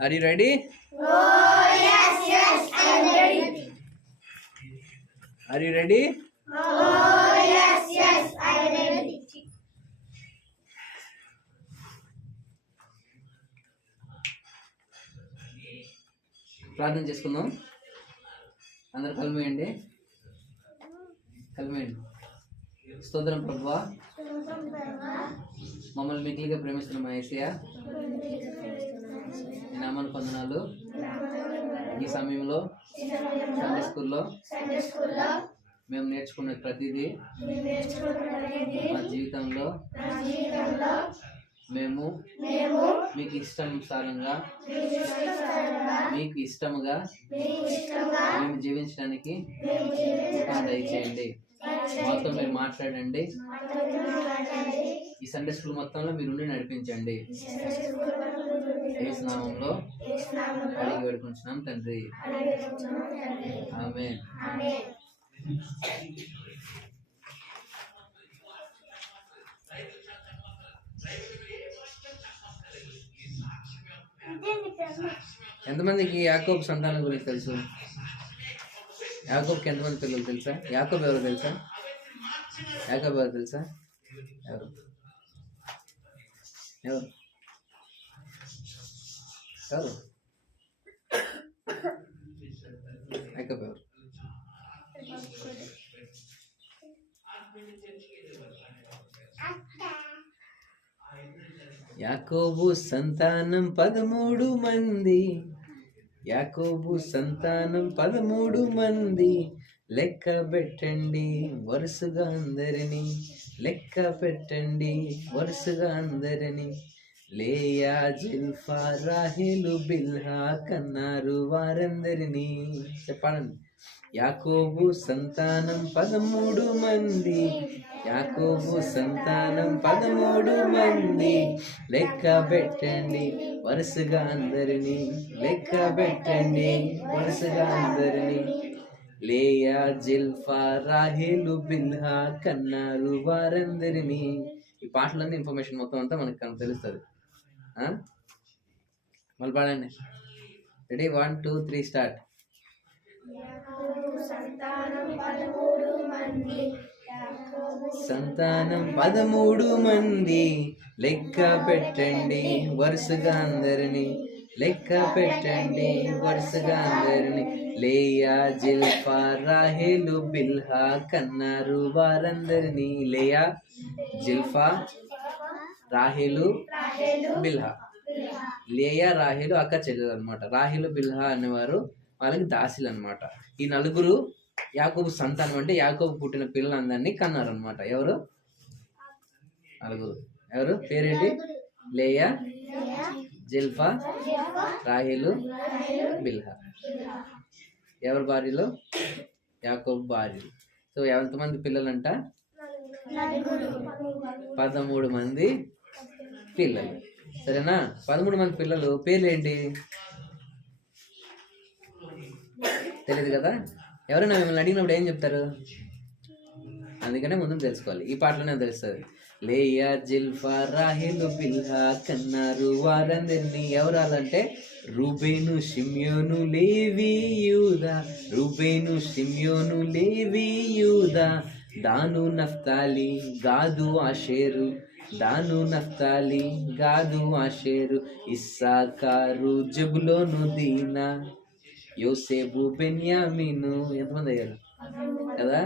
Are you ready? Oh, yes, I'm ready. Are you ready? Oh, yes, I'm ready. ప్రార్థన చేసుకుందాం. అందరు కలిమేయండి. స్తోత్రం ప్రభువా, మమ్మల్ని మిక్కిలిగా ప్రేమిస్తున్న మా యేసయ్య, నీ నామానికి వందనాలు. ఈ సమయంలో సండే స్కూల్లో మేము నేర్చుకున్న ప్రతిదీ మా జీవితంలో మేము మీకు ఇష్టానుసారంగా మీకు ఇష్టముగా మేము జీవించడానికి దయచేయండి. మాతో మీరు మాట్లాడండి. ఈ సండే స్కూల్ మొత్తంలో మీరుండి నడిపించండి. యేసు నామములో అడిగి వేడుకుంటున్నాం తండ్రి, ఆమేన్. ఎంతమందికి యాకోబు సంతానం గురించి తెలుసు? యాకోబుకి ఎంతమంది పిల్లలు తెలుసా? యాకోబు ఎవరు తెలుసా? యాకోబు ఎవరు తెలుసా? ఎవరు ఎవరు ఎవరు యాకోబు ఎవరు? యాకోబు సంతానం 13 మంది. యాకోబు సంతానం 13 మంది. లెక్క పెట్టండి వరుసగా అందరిని, లెక్క పెట్టండి వరుసగా అందరిని. లేయా, జిల్ఫా, రాహేలు, బిల్హా కన్నారు వారందరినీ. చెప్పండి. యాకోబు సంతానం 13 మంది. యాకోబు సంతానం 13 మంది. లెక్క పెట్టండి వరుసగా అందరిని, లెక్క పెట్టండి వరుసగా అందరిని. లేయా, జిల్ఫా, రాహేలు, బిల్హా కన్నారు వారందరినీ. ఈ పాటలన్నీ ఇన్ఫర్మేషన్ మొత్తం అంతా మనకు తెలుస్తుంది. మళ్ళీ పాడండి. రెడీ? 1 2 3 స్టార్ట్. సంతానం 13 మంది. లెక్క పెట్టండి వరుసగా అందరిని, లెక్క పెట్టండి వరుసగా అందరిని. లేయా, జిల్ఫా, రాహేలు, బిల్హా కన్నారు వారందరినీ. లేయా, జిల్ఫా, రాహేలు, బిల్హా. లేయా, రాహేలు అక్క చెల్లెలు అనమాట. రాహేలు, బిల్హా అనేవారు వాళ్ళకి దాసిలు అనమాట. ఈ నలుగురు యాకోబు సంతానం, అంటే యాకోబు పుట్టిన పిల్లలందరినీ కన్నారు అనమాట. ఎవరు? నలుగురు. ఎవరు? పేరేంటి? లేయా, జిల్ఫా, రాహేలు, బిల్హా. ఎవరి భార్యలు? యాకోబు భార్యలు. సో ఎంతమంది పిల్లలంట? 13 మంది పిల్లలు. సరేనా? 13 మంది పిల్లలు పేర్లు ఏంటి తెలియదు కదా. ఎవరైనా మిమ్మల్ని అడిగినప్పుడు ఏం చెప్తారు? అందుకనే ముందు తెలుసుకోవాలి. ఈ పాటలోనే తెలుస్తుంది. లేయా, జిల్ఫా, రాహేలు, బిల్హా కన్నారు వారందరినీ. ఎవరాలంటే రూబేను, షిమ్యోను, లేవి, యూదా. రూబేను, షిమ్యోను, లేవి, యూదా. దాను, నఫ్తాలి, గాదు, ఆషేరు. దాను, నఫ్తాలి, గాదు, ఆషేరు. ఇస్సాకారు, జబులోను, దీనా, యోసేపు, బెన్యామీను. ఎంతమంది అయ్యారు కదా?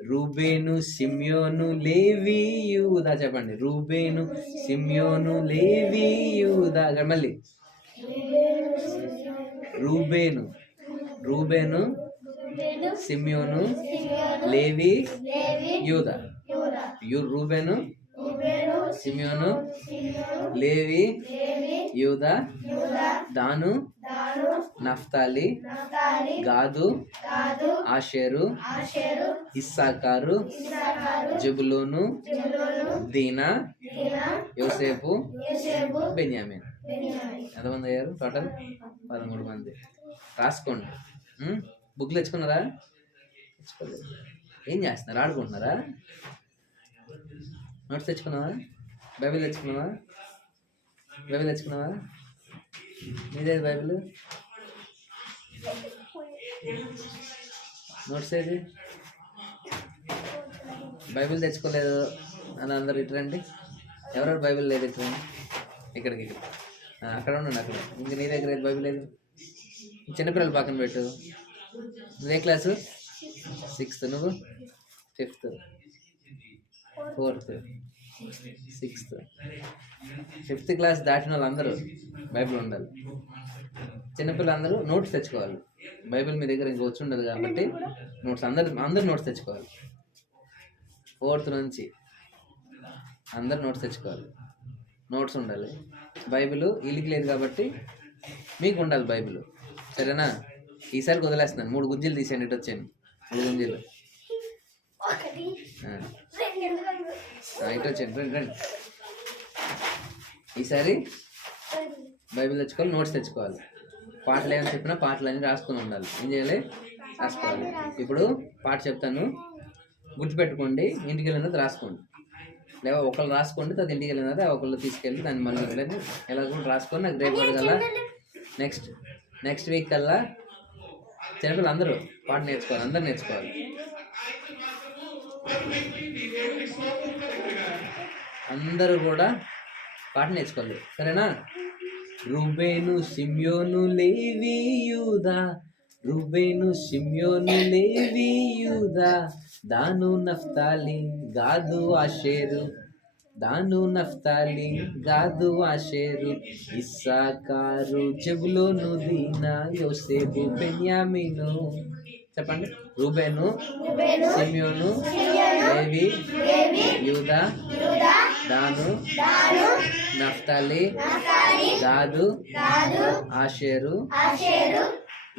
రూబేను, సిమ్యోను, లేవి, యూదా. చెప్పండి. రూబేను, సిమ్యోను, లేవి, యూదా. మళ్ళీ రూబేను, రూబేను, సిమ్యోను, లేవి, యూదా. రూబేను, సిమ్యోను, లేవి, యూదా, దాను, నఫ్తాలి, గాదు, ఆషేరు, ఇస్సాకారు, జబులోను, దీనా, యోసేపు, బెన్యామిన్. ఎంతమంది అయ్యారు టోటల్? 13 మంది. రాసుకోండి. బుక్లు తెచ్చుకున్నారా? ఏం చేస్తున్నారు? ఆడుకుంటున్నారా? నోట్స్ తెచ్చుకున్నావా? బైబిల్ తెచ్చుకున్నావా? మీదేది బైబిల్? నోట్స్ ఏది? బైబిల్ తెచ్చుకోలేదు అని అందరు ఇట్రండి. ఎవరెవరు బైబిల్ లేదు ఇట్రండి. ఇక్కడికి అక్కడ ఉండండి. అక్కడ ఇంక నీ దగ్గర ఏది బైబిల్ లేదు? చిన్నపిల్లలు పక్కన పెట్టు. నువ్వే క్లాసు? 6th, నువ్వు 5th, 4th, 6th. 5th class దాటిన వాళ్ళందరూ బైబిల్ ఉండాలి. చిన్నపిల్లలందరూ నోట్స్ తెచ్చుకోవాలి. బైబిల్ మీ దగ్గర ఇంకా వచ్చి ఉండదు కాబట్టి నోట్స్ అందరు నోట్స్ తెచ్చుకోవాలి. 4th నుంచి అందరు నోట్స్ తెచ్చుకోవాలి. నోట్స్ ఉండాలి. బైబిల్ వీళ్ళకి లేదు కాబట్టి మీకు ఉండాలి బైబిల్. సరేనా? ఈసారి వదిలేస్తున్నాను. 3 గుంజీలు తీసేయండి. ఇటు వచ్చాను. 3 గుంజీలు ఇటు వచ్చాను. రండి. ఈసారి బైబిల్ తెచ్చుకోవాలి. నోట్స్ తెచ్చుకోవాలి. పాటలు ఏమని చెప్పినా పాటలన్నీ రాసుకొని ఉండాలి. ఏం చేయాలి? రాసుకోవాలి. ఇప్పుడు పాట చెప్తాను, గుర్తుపెట్టుకోండి. ఇంటికి వెళ్ళినది రాసుకోండి. లేదా ఒకళ్ళు రాసుకోండి, తర్వాత ఇంటికి వెళ్ళినది ఒకళ్ళు తీసుకెళ్ళి దాన్ని మళ్ళీ ఎలా కూడా రాసుకొని నాకు రేపు అడగల. నెక్స్ట్ వీక్ కల్లా చిన్నపిల్లలు అందరూ పాట నేర్చుకోవాలి. అందరూ నేర్చుకోవాలి. అందరూ కూడా పాట నేర్చుకోవాలి. సరేనా? రూబేను షిమ్యోను లేవి యూదా, రూబేను షిమ్యోను లేవి యూదా, దాను నఫ్తాలి గాదు ఆషేరు, దాను నఫ్తాలి గాదు ఆషేరు, ఇస్సాకారు జెబులూను దీనా యోసేపు బెన్యామీను. చెప్పండి. రూబేను, షిమ్యోను, లేవి, యూదా, దాను, నఫ్తాలి, గాదు, ఆషేరు,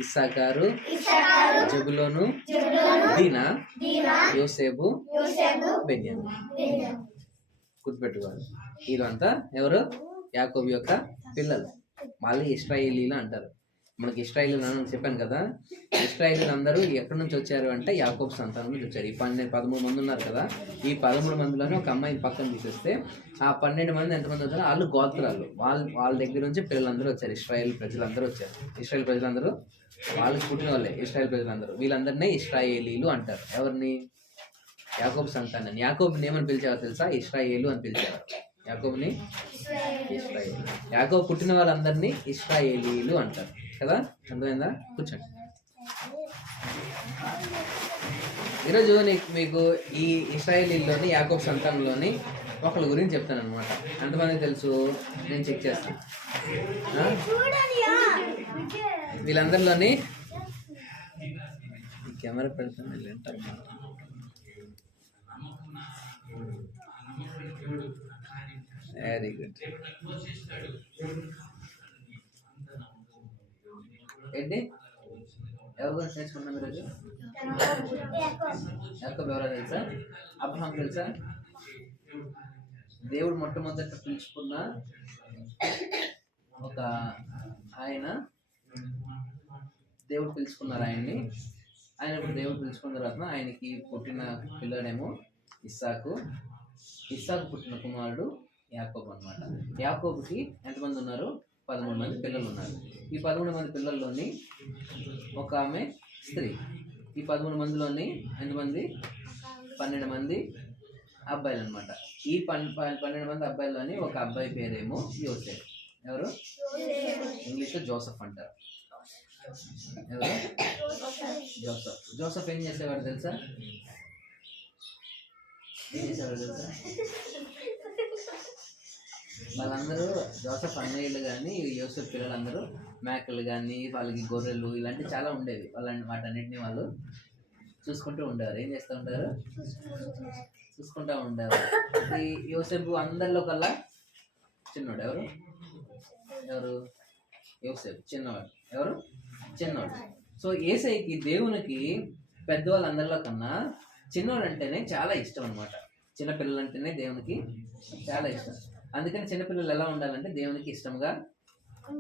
ఇస్సాకారు, జెబులూను, దీనా, యోసేపు, బెన్యామీను. గుర్తుపెట్టుకోవాలి. వీళ్ళంతా ఎవరు? యాకోబు యొక్క పిల్లలు. వాళ్ళు ఇశ్రాయేలీలు అంటారు. మనకి ఇశ్రాయేలీలు అని చెప్పాను కదా. ఇశ్రాయేలీలు అందరూ ఎక్కడి నుంచి వచ్చారు అంటే యాకోబు సంతానం నుంచి వచ్చారు. ఈ 13 మంది ఉన్నారు కదా. ఈ 13 మందిలోనే ఒక అమ్మాయిని పక్కన తీసేస్తే ఆ 12 మంది ఎంతమంది వచ్చారో వాళ్ళు గోత్రాలు. వాళ్ళ దగ్గర నుంచి పిల్లలందరూ వచ్చారు. ఇశ్రాయేల్ ప్రజలందరూ వచ్చారు. ఇశ్రాయేల్ ప్రజలందరూ వాళ్ళకి పుట్టిన వాళ్ళే. ఇశ్రాయేల్ ప్రజలందరూ వీళ్ళందరినీ ఇశ్రాయేలీలు అంటారు. ఎవరిని? యాకోబు సంతానాన్ని. యాకోబుని ఏమని పిలిచేవారు తెలుసా? ఇశ్రాయేలు అని పిలిచేవారు. యాకోబుని ఇశ్రాయేలు. యాకోబు పుట్టిన వాళ్ళందరినీ ఇశ్రాయేలీలు అంటారు కదా. అర్థమైందా? కూర్చోండి. ఈరోజు మీకు ఈ ఇశ్రాయేలీల్లోని యాకోబు సంతానంలోని ఒకళ్ళ గురించి చెప్తాను అనమాట. ఎంతమంది తెలుసు? నేను చెక్ చేస్తాను. వీళ్ళందరిలోని కెమెరా పెడతాను. Very good. ఏంటి ఎవరి గురించి నేర్చుకున్నాం ఈరోజు? యాకోబు ఎవరో తెలుసా? అబ్రహాం తెలుసా? దేవుడు మొట్టమొదట పిలుచుకున్న ఒక ఆయన. దేవుడు పిలుచుకున్నారు ఆయన్ని. ఆయన ఇప్పుడు దేవుడు పిలుచుకున్న తర్వాత ఆయనకి పుట్టిన పిల్లడేమో ఇస్సాకు. ఇస్సాకు పుట్టిన కుమారుడు యాకోబు అన్నమాట. యాకోబుకి ఎంతమంది ఉన్నారు? 13 మంది పిల్లలు ఉన్నారు. ఈ 13 మంది పిల్లల్లోని ఒక ఆమె స్త్రీ. ఈ 13 మందిలోని ఎంతమంది? 12 మంది అబ్బాయిలు అనమాట. ఈ 12 మంది అబ్బాయిల్లోని ఒక అబ్బాయి పేరేమో యోసేపు. ఎవరు? ఇంగ్లీష్లో జోసెఫ్ అంటారు. ఎవరు? జోసెఫ్. జోసెఫ్ ఏం చేసేవాడు తెలుసా? ఏం చేసేవాడు తెలుసా? వాళ్ళందరూ జోసెఫ్ అన్నయ్యలు కానీ యోసేపు పిల్లలందరూ మేకలు కానీ వాళ్ళకి గొర్రెలు ఇలాంటివి చాలా ఉండేవి. వాటన్నిటిని వాళ్ళు చూసుకుంటూ ఉండేవారు. ఏం చేస్తూ ఉంటారు? చూసుకుంటూ ఉండేవారు. ఈ యోసేపు అందరిలో కల్లా చిన్నవాడు. ఎవరు? యోసేపు చిన్నవాడు. ఎవరు? చిన్నవాడు. సో యేసయ్యకి దేవునికి పెద్దవాళ్ళందరిలో కన్నా చిన్నవాడు అంటేనే చాలా ఇష్టం అనమాట. చిన్నపిల్లలు అంటేనే దేవునికి చాలా ఇష్టం. అందుకని చిన్నపిల్లలు ఎలా ఉండాలంటే దేవునికి ఇష్టంగా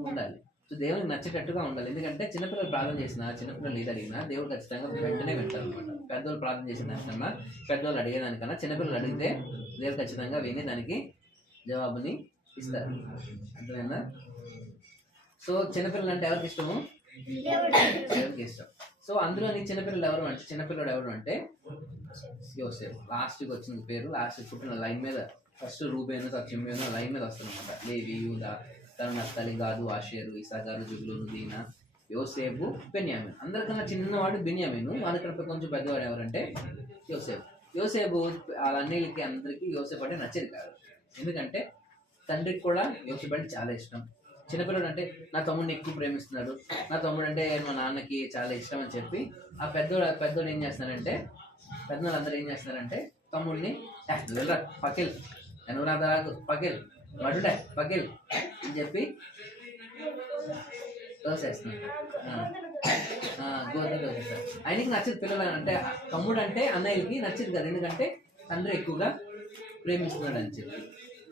ఉండాలి. సో దేవునికి నచ్చేటట్టుగా ఉండాలి. ఎందుకంటే చిన్నపిల్లలు ప్రార్థన చేసినా, చిన్నపిల్లలు ఏది అడిగినా దేవుడు ఖచ్చితంగా వెంటనే వింటారు అనమాట. పెద్దవాళ్ళు ప్రార్థన చేసిన దానికన్నా, పెద్దవాళ్ళు అడిగేదానికన్నా చిన్నపిల్లలు అడిగితే దేవుడు ఖచ్చితంగా విని దానికి జవాబుని ఇస్తారు. అర్థమైందా? సో చిన్నపిల్లలు అంటే ఎవరికి ఇష్టము? దేవుడికి ఇష్టం. సో అందులో నీ చిన్నపిల్లడు ఎవరు అంటే యోసేపు. లాస్ట్కి వచ్చిన పేరు, లాస్ట్ పుట్టిన లైన్ మీద ఫస్ట్ రూబేను, తర్వాత షిమ్యోను లైన్ మీద వస్తుందన్నమాట. లేవి, యూదా, తన నఫ్తాలి, గాదు, ఆషేరు, ఇస్సాకారు, జుబులూను, దీనా, యోసేపు, బెన్యామిన్. అందరికన్నా చిన్నవాడు బెన్యామిను, వాళ్ళకంటే కొంచెం పెద్దవాడు ఎవరంటే యోసేపు. యోసేపు వాళ్ళ అన్నయ్యలకి అందరికీ యోసేపు అంటే నచ్చేది కాదు. ఎందుకంటే తండ్రికి కూడా యోసేపు అంటే చాలా ఇష్టం. చిన్నపిల్లడు అంటే నా తమ్ముడిని ఎక్కువ ప్రేమిస్తున్నాడు, నా తమ్ముడు అంటే మా నాన్నకి చాలా ఇష్టం అని చెప్పి ఆ పెద్దోడు ఏం చేస్తున్నారంటే, పెద్దవాళ్ళందరూ ఏం చేస్తున్నారంటే తమ్ముడిని వెళ్ళరా పకిల్, నువ్వు నా దాకు పకిల్, మడుడే పకిల్ అని చెప్పి దోసేస్తున్నాడు. గోధుమ దోసేస్తారు. ఆయనకి నచ్చదు పిల్లలు అంటే, తమ్ముడు అంటే అన్నయ్యకి నచ్చదు కదా, ఎందుకంటే తండ్రి ఎక్కువగా ప్రేమిస్తున్నాడు అని చెప్పి.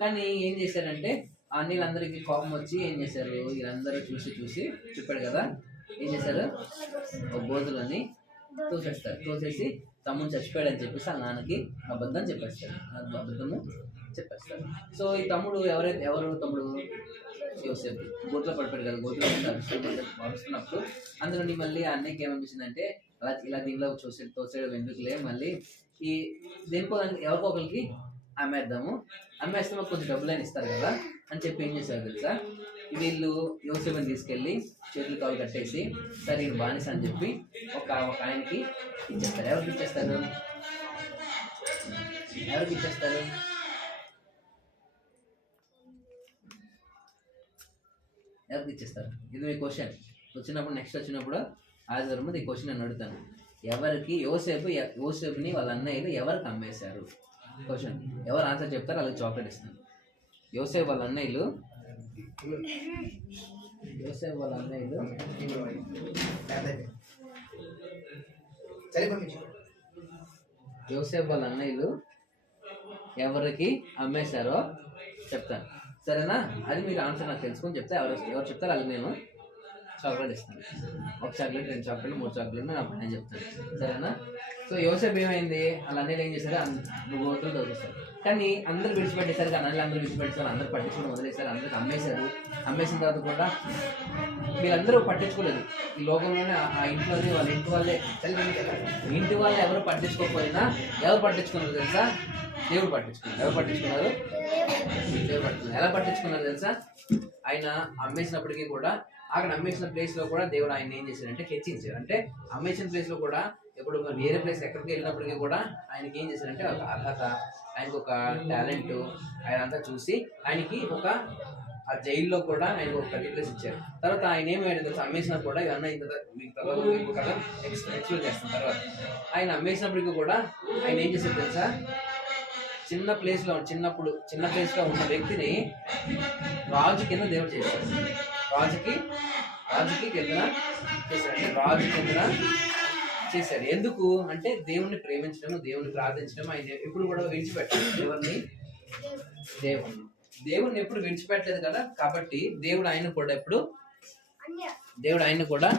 కానీ ఏం చేశారంటే అన్నీళ్ళందరికీ కోపం వచ్చి ఏం చేశారు, వీళ్ళందరూ చూసి చెప్పాడు కదా, ఏం చేశారు, ఒక గోధులని తోసేసి తమ్ముడు చచ్చిపోయాడు అని చెప్పేసి ఆ నాన్నకి అబద్ధం చెప్పేస్తారు. సో ఈ తమ్ముడు ఎవరు తమ్ముడు యోసేపు గోతులో పడిపోయాడు కదా, గోతులో అరుస్తున్నప్పుడు అందులో మళ్ళీ ఆ అన్నయ్యకి ఏమనిపించిందంటే ఇలా దీనిలో తోసేయడం ఎందుకులే, మళ్ళీ ఈ దేనికో ఎవరికో ఒకరికి అమ్మేస్తే మాకు కొంచెం డబ్బులని ఇస్తారు కదా అని చెప్పి ఏం చేశారు తెలుసా, వీళ్ళు యోసేపుని తీసుకెళ్ళి చేతులు కాలు కట్టేసి సరే ఈయన బానిస అని చెప్పి ఒక ఆయనకి ఇచ్చేస్తారు. ఎవరికి ఇచ్చేస్తారు? ఇది మీ క్వశ్చన్. నెక్స్ట్ వచ్చినప్పుడు ఆదివారం ఈ క్వశ్చన్ నేను అడుగుతాను. ఎవరికి యోసేపుని వాళ్ళ అన్నయ్యలు ఎవరికి అమ్మేశారు? క్వశ్చన్ ఎవరు ఆన్సర్ చెప్తారు వాళ్ళకి చాక్లెట్ ఇస్తాను. యోసేపు వాళ్ళ అన్నయ్యలు ఎవరికి అమ్మేశారో చెప్తాను, సరేనా? అది మీరు ఆన్సర్ నాకు తెలుసుకొని చెప్తే ఎవరు చెప్తారో అది నేను చాక్లెట్ ఇస్తాను. ఒక చాక్లెట్, 2 చాక్లెట్లు, 3 చాక్లెట్లు నా పని చెప్తాను, సరేనా? సో యోసేపు ఏమైంది, వాళ్ళ అన్నయ్యలు ఏం చేశారు, గోతులు దొరికిస్తారు. కానీ అందరూ విడిచిపెట్టేశారు, కానీ అందరూ విడిచిపెట్టేశారు, అందరూ పట్టించుకుని వదిలేశారు, అందరికి అమ్మేశారు. అమ్మేసిన తర్వాత కూడా వీళ్ళందరూ పట్టించుకోలేదు. ఈ లోకంలోనే ఆ ఇంట్లోనే వాళ్ళ ఇంటి వాళ్ళే ఎవరు పట్టించుకోకపోయినా ఎవరు పట్టించుకున్నారు తెలుసా? దేవుడు పట్టించుకున్నారు. ఎవరు పట్టించుకున్నారు? దేవుడు పట్టించుకున్నారు. ఎలా పట్టించుకున్నారు తెలుసా? ఆయన అమ్మేసినప్పటికీ కూడా అక్కడ అమ్మేసిన ప్లేస్లో కూడా దేవుడు ఆయన ఏం చేశారంటే హెచ్చించారు. అంటే అమ్మేసిన ప్లేస్లో కూడా ఇప్పుడు వేరే ప్లేస్ ఎక్కడికి వెళ్ళినప్పటికీ కూడా ఆయనకి ఏం చేశారంటే ఒక అర్హత, ఆయనకు ఒక టాలెంట్, ఆయన అంతా చూసి ఆయనకి ఆ జైల్లో కూడా ఆయనకు ఒక పర్టికులర్స్ ఇచ్చారు. తర్వాత ఆయన ఏమైనా తెలుసు, అమ్మేసినా కూడా ఇవన్నీ మీకు తర్వాత ఎక్స్ప్లెయిన్ చేస్తాం. తర్వాత ఆయన అమ్మేసినప్పటికీ కూడా ఆయన ఏం చేశారు తెలుసా, చిన్న ప్లేస్లో ఉన్న వ్యక్తిని రాజు కింద దేవుడు చేశారు. రాజుకి కింద చేశారు. అంటే రాజు కింద చేశారు. ఎందుకు అంటే దేవుణ్ణి ప్రేమించడం, దేవుణ్ణి ప్రార్థించడం ఆయన ఎప్పుడు కూడా విడిచిపెట్టారు. దేవుణ్ణి ఎప్పుడు విడిచిపెట్టలేదు కదా, కాబట్టి దేవుడు ఆయన కూడా